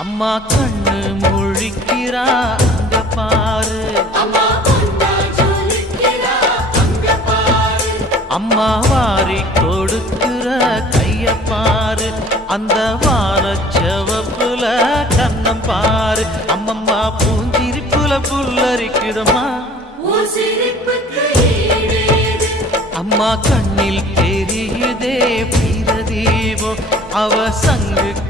அம்மா கண்ணு மொழிக்கிறா அங்க பாரு அம்மா வாரி கொடுக்கிற கைய பாரு அந்த வார செவப்புல கண்ணம் பாரு அம்மம்மா பூஞ்சிருப்புல புல்லரிக்குதம்மா அம்மா கண்ணில் தெரியுதே பீரதேவோ அவ சங்கு